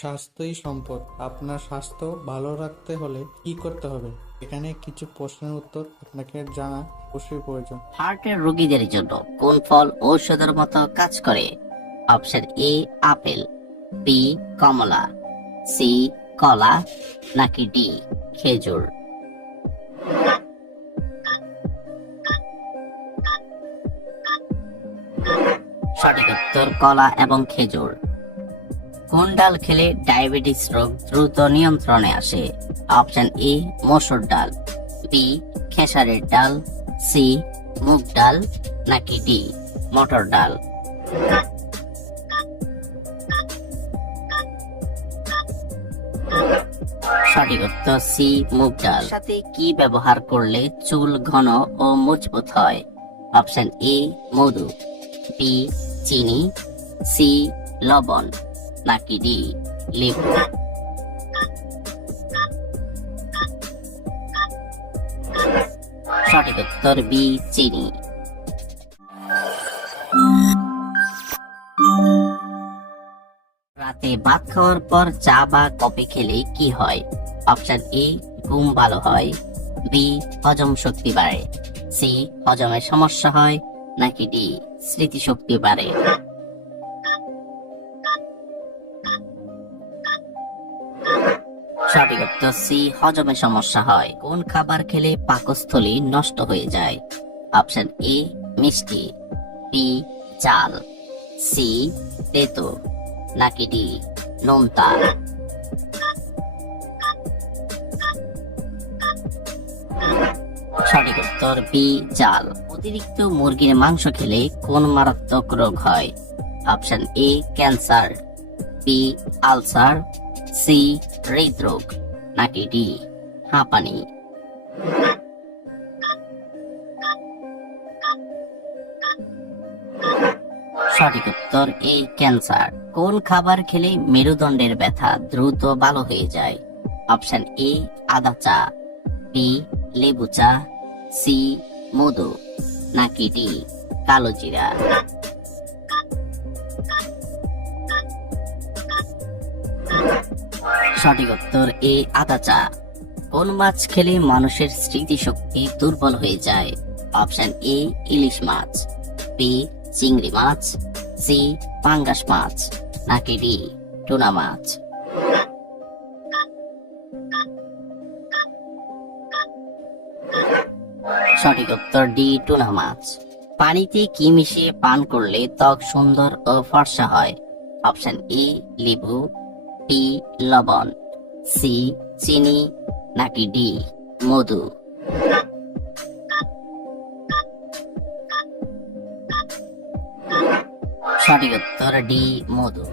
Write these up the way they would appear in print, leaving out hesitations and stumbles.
স্বাস্থ্যই সম্পদ। আপনার স্বাস্থ্য ভালো রাখতে হলে কি করতে হবে? এখানে কিছু প্রশ্নের উত্তর আপনাকে জানা অবশ্যই প্রয়োজন। হার্টের রোগীদের জন্য কোন ফল ঔষধের মতো কাজ করে? অপশন এ আপেল, বি কমলা, সি কলা, নাকি ডি খেজুর? সঠিক উত্তর কলা এবং খেজুর। কোন ডাল খেলে ডায়াবেটিস রোগ দ্রুত নিয়ন্ত্রণে আসে? অপশন এ মসুর ডাল, বি খেসারির ডাল, সি মুগ ডাল, নাকি ডি মটর ডাল? সঠিক উত্তর সি মুগ ডাল। সাথে কি ব্যবহার করলে চুল ঘন ও মজবুত হয়? অপশন এ মধু, বি চিনি, সি লবণ, নাকি ডি লেবু? সঠিক উত্তর বি চিনি। রাতে ভাত খাওয়ার পর চা বা কফি খেলে কি হয়? অপশন এ ঘুম ভালো হয়, বি হজম শক্তি বাড়ে, সি হজমের সমস্যা হয়, নাকি ডি স্মৃতিশক্তি বাড়ে? সঠিক উত্তর সি হজমে সমস্যা হয়। কোন খাবার খেলে পাকস্থলী নষ্ট হয়ে যায়? অপশন এ মিষ্টি, বি চাল, সি তেতো, নাকি ডি নোনতা? সঠিক উত্তর বি চাল। অতিরিক্ত মুরগির মাংস খেলে কোন মারাত্মক রোগ হয়? Option A cancer, B ulcer, C হৃদরোগ, নাকি ডি হাঁপানি? সঠিক উত্তর এ ক্যান্সার। কোন খাবার খেলে মেরুদণ্ডের ব্যথা দ্রুত ভালো হয়ে যায়? অপশন এ আদা চা, বি লেবু চা, সি মধু, নাকি ডি কালো জিরা? সঠিক উত্তর এ আদা চা। কোন মাছ খেলে মানুষের স্মৃতিশক্তি দুর্বল হয়ে যায়? Option A ilish much, B চিংড়ি মাছ, সি পাঙ্গাস মাছ, নাকি ডি টুনা মাছ? সঠিক উত্তর ডি টুনা মাছ। পানিতে কি মিশিয়ে পান করলে ত্বক সুন্দর ও ফর্সা হয়? অপশন এ লেবু, বি লবণ, সি চিনি, নাকি ডি মধু? সঠিক উত্তর ডি মধু।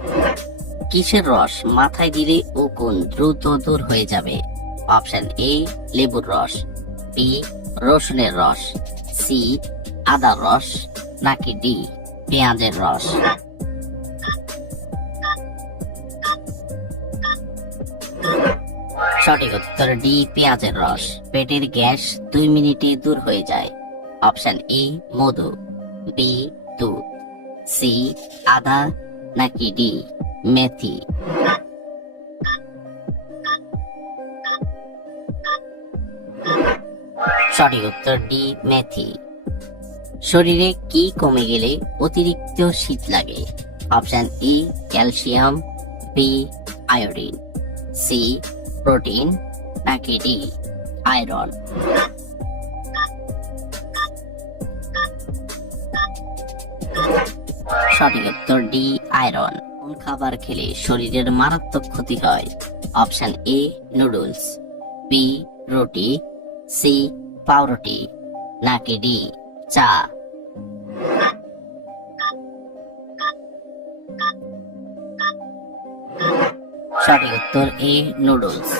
কিসের রস মাথায় দিলে উকুন দ্রুত দূর হয়ে যাবে? অপশন এ লেবুর রস, বি রসুনের রস, সি আদার রস, নাকি ডি পেঁয়াজের রস? সঠিক উত্তর ডি পেঁয়াজের রস। পেটের গ্যাস 2 মিনিটে দূর হয়ে যায়। অপশন এ মধু, বি দুধ, সি আদা, নাকি ডি মেথি? সঠিক উত্তর ডি মেথি। শরীরে কি কমে গেলে অতিরিক্ত শীত লাগে? Option A calcium, B iodine, C protein, নাকি ডি আয়রন? সঠিক উত্তর ডি আয়রন। কোন খাবার খেলে শরীরের মারাত্মক ক্ষতি হয়? অপশন এ নুডলস, বি রুটি, সি পাউরুটি, নাকি ডি চা? সঠিক উত্তর এ নুডলস।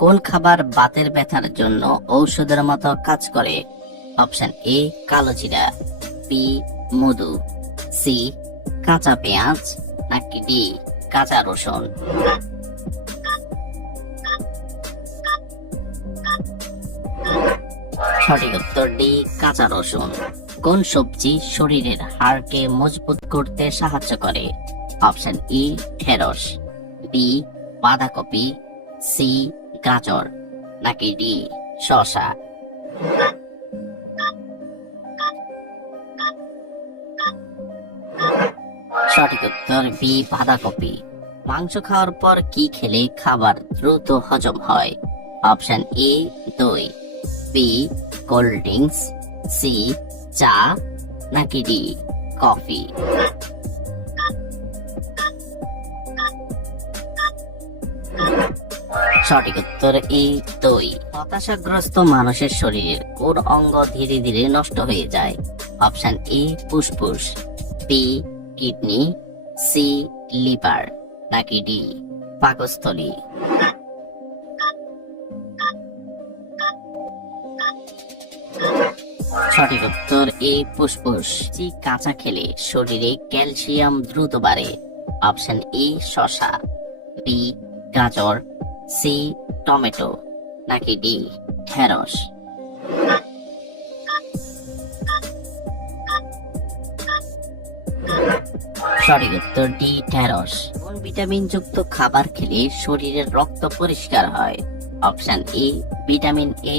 কোন খাবার বাতের ব্যথার জন্য ঔষধের মতো কাজ করে? অপশন এ কালো জিরা, বি মধু, সি কাঁচা পেঁয়াজ, নাকি ডি কাঁচা রসুন? সঠিক উত্তর ডি কাঁচা রসুন। কোন সবজি শরীরের হাড়কে মজবুত করতে সাহায্য করে? অপশন ই ঢেঁড়স, বি বাঁধাকপি, সি গাজর, নাকি ডি শসা? সঠিক উত্তর বি বাঁধাকপি। মাংস খাওয়ার পর কি খেলে খাবার দ্রুত হজম হয়? অপশন এ দই, বি কোল্ড ড্রিঙ্কস, সি চা, নাকি ডি কফি? সঠিক উত্তর এ দই। হতাশাগ্রস্ত মানুষের শরীরের কোন অঙ্গ ধীরে ধীরে নষ্ট হয়ে যায়? অপশন এ ফুসফুস, বি কিডনি, সি লিভার, নাকি ডি পাকস্থলী? সঠিক উত্তর এ ফুসফুস। যে কাঁচা খেলে শরীরে ক্যালসিয়াম দ্রুত বাড়ে? অপশন এ শসা, বি গাজর, সি টমেটো, নাকি ডি ঢেঁড়স? সঠিক উত্তর ডি ঢেঁড়স। কোন ভিটামিন যুক্ত খাবার খেলে শরীরের রক্ত পরিষ্কার হয়? Option A vitamin A,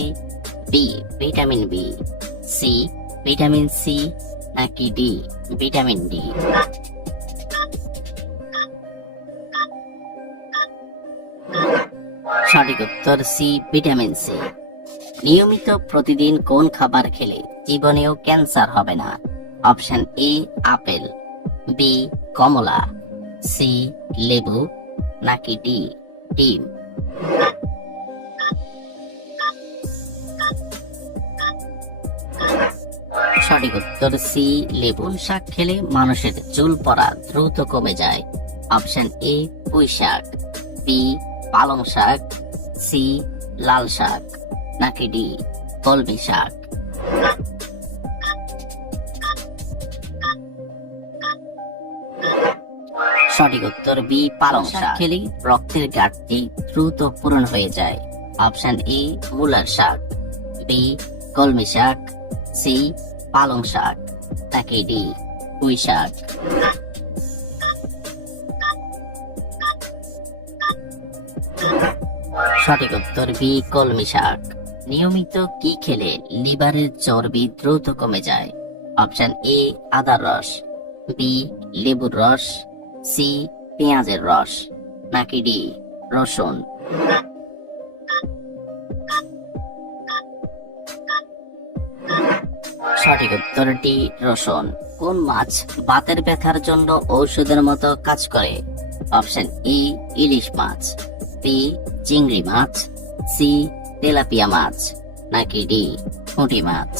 B vitamin B, C vitamin C, নাকি ডি ভিটামিন ডি? সঠিক উত্তর সি ভিটামিন সি। নিয়মিত প্রতিদিন কোন খাবার খেলে জীবনেও ক্যান্সার হবে না? অপশন এ আপেল, বি কমলা, সি লেবু, নাকি ডি ডিম? সঠিক উত্তর সি লেবু। শাক খেলে মানুষের চুল পড়া দ্রুত কমে যায়? অপশন এ পুঁই শাক, বি পালং শাক, সি লাল শাক, নাকি ডি কলমি শাক? সঠিক উত্তর বি পালং শাক খেলে রক্তের ঘাটতি দ্রুত পূরণ হয়ে যায়? অপশন এ মূলার শাক, বি কলমি শাক, সি পালং শাক, নাকি ডি পুঁই শাক? সঠিক উত্তর বি কলমি শাক। নিয়মিত কি খেলে লিভারের চর্বি দ্রুত কমে যায়? অপশন এ আদার রস, বি লেবুর রস, সি পেঁয়াজের রস, নাকি ডি রসুন? সঠিক উত্তর ডি রসুন। কোন মাছ বাতের ব্যথার জন্য ঔষধের মতো কাজ করে? অপশন ই ইলিশ মাছ, বি চিংড়ি মাছ, সি তেলাপিয়া মাছ, নাকি ডি পুঁটি মাছ?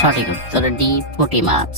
সঠিক উত্তর ডি পুঁটি মাছ।